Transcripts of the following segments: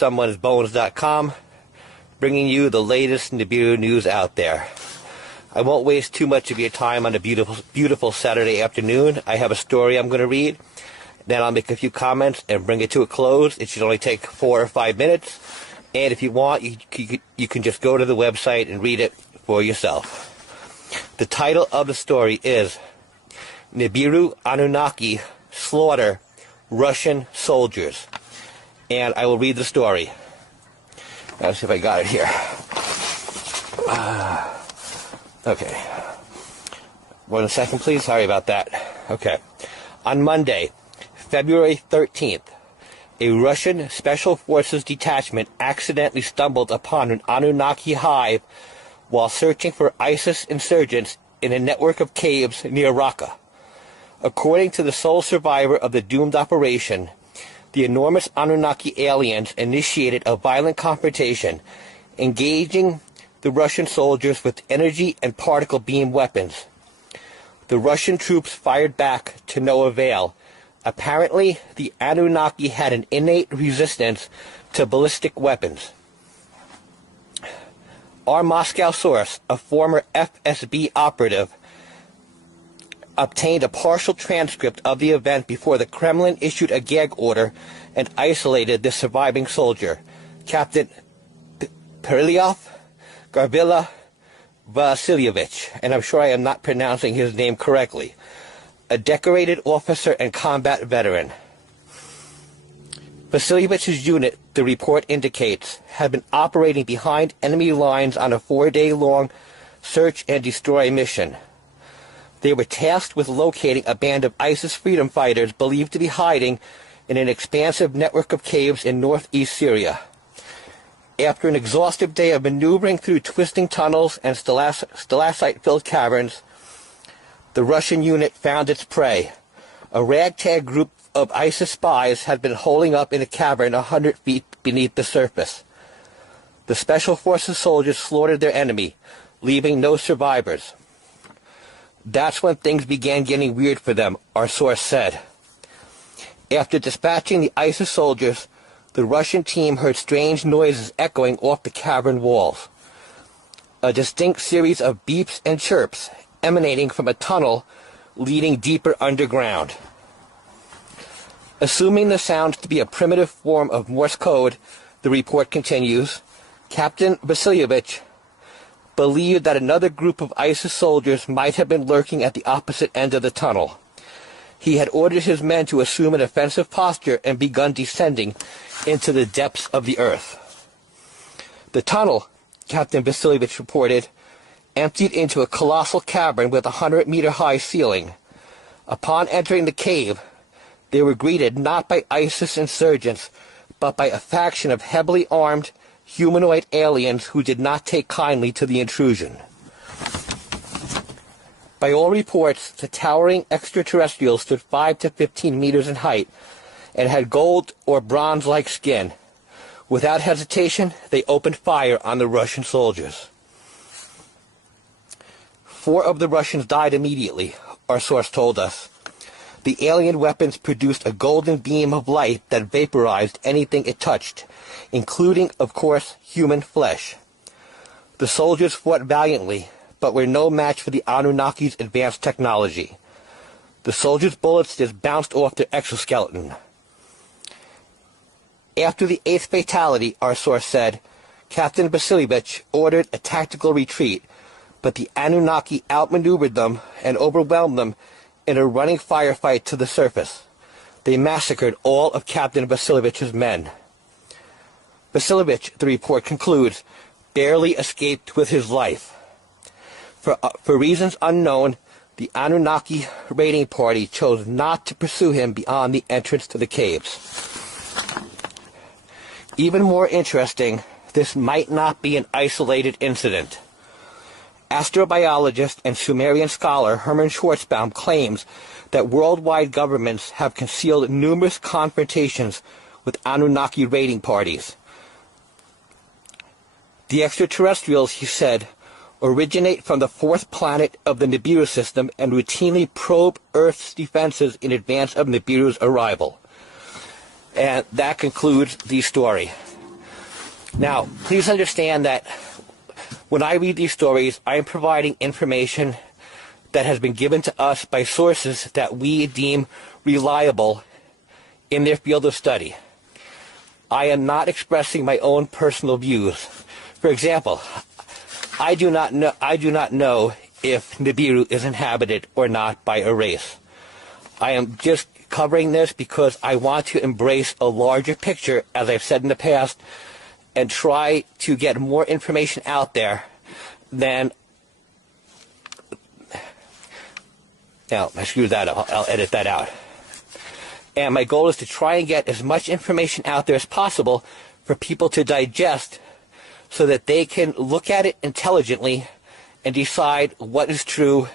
someonesbones.com, bringing you the latest Nibiru news out there. I won't waste too much of your time on a beautiful Saturday afternoon. I have a story I'm going to read. Then I'll make a few comments and bring it to a close. It should only take 4 or 5 minutes. And if you want, you can just go to the website and read it for yourself. The title of the story is Nibiru Anunnaki Slaughter Russian Soldiers. And I will read the story. Let's see if I got it here. Okay. 1 second, please. Sorry about that. Okay. On Monday, February 13th, a Russian Special Forces detachment accidentally stumbled upon an Anunnaki hive while searching for ISIS insurgents in a network of caves near Raqqa. According to the sole survivor of the doomed operation, the enormous Anunnaki aliens initiated a violent confrontation, engaging the Russian soldiers with energy and particle beam weapons. The Russian troops fired back to no avail. Apparently, the Anunnaki had an innate resistance to ballistic weapons. Our Moscow source, a former FSB operative, obtained a partial transcript of the event before the Kremlin issued a gag order and isolated the surviving soldier, Captain Perilyov Garvila Vasilyevich, and I'm sure I am not pronouncing his name correctly, a decorated officer and combat veteran. Vasilyevich's unit, the report indicates, had been operating behind enemy lines on a 4-day-long search and destroy mission. They were tasked with locating a band of ISIS freedom fighters believed to be hiding in an expansive network of caves in northeast Syria. After an exhaustive day of maneuvering through twisting tunnels and stalactite-filled caverns, the Russian unit found its prey. A ragtag group of ISIS spies had been holing up in a cavern 100 feet beneath the surface. The Special Forces soldiers slaughtered their enemy, leaving no survivors. That's when things began getting weird for them, our source said. After dispatching the ISIS soldiers, the Russian team heard strange noises echoing off the cavern walls. A distinct series of beeps and chirps emanating from a tunnel leading deeper underground. Assuming the sounds to be a primitive form of Morse code, the report continues, Captain Vasilyevich believed that another group of ISIS soldiers might have been lurking at the opposite end of the tunnel. He had ordered his men to assume an offensive posture and begun descending into the depths of the earth. The tunnel, Captain Vasilyevich reported, emptied into a colossal cavern with a 100-meter-high ceiling. Upon entering the cave, they were greeted not by ISIS insurgents, but by a faction of heavily armed humanoid aliens who did not take kindly to the intrusion. By all reports, the towering extraterrestrials stood 5 to 15 meters in height and had gold or bronze-like skin. Without hesitation, they opened fire on the Russian soldiers. 4 of the Russians died immediately, our source told us. The alien weapons produced a golden beam of light that vaporized anything it touched, including, of course, human flesh. The soldiers fought valiantly, but were no match for the Anunnaki's advanced technology. The soldiers' bullets just bounced off their exoskeleton. After the 8th fatality, our source said, Captain Vasilyevich ordered a tactical retreat, but the Anunnaki outmaneuvered them and overwhelmed them in a running firefight to the surface. They massacred all of Captain Vasilyevich's men. Vasilyevich, the report concludes, barely escaped with his life. For reasons unknown, the Anunnaki raiding party chose not to pursue him beyond the entrance to the caves. Even more interesting, this might not be an isolated incident. Astrobiologist and Sumerian scholar Hermann Schwarzbaum claims that worldwide governments have concealed numerous confrontations with Anunnaki raiding parties. The extraterrestrials, he said, originate from the 4th planet of the Nibiru system and routinely probe Earth's defenses in advance of Nibiru's arrival. And that concludes the story. Now, please understand that when I read these stories, I am providing information that has been given to us by sources that we deem reliable in their field of study. I am not expressing my own personal views. For example, I do not know if Nibiru is inhabited or not by a race. I am just covering this because I want to embrace a larger picture, as I've said in the past, and try to get more information out there than... Now, I screwed that up. I'll edit that out. And my goal is to try and get as much information out there as possible for people to digest so that they can look at it intelligently and decide what is true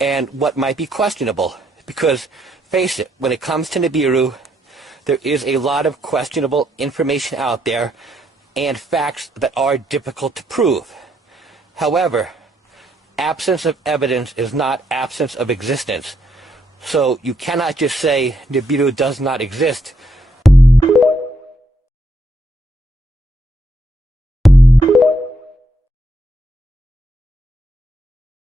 and what might be questionable. Because, face it, when it comes to Nibiru, there is a lot of questionable information out there and facts that are difficult to prove. However, absence of evidence is not absence of existence. So you cannot just say Nibiru does not exist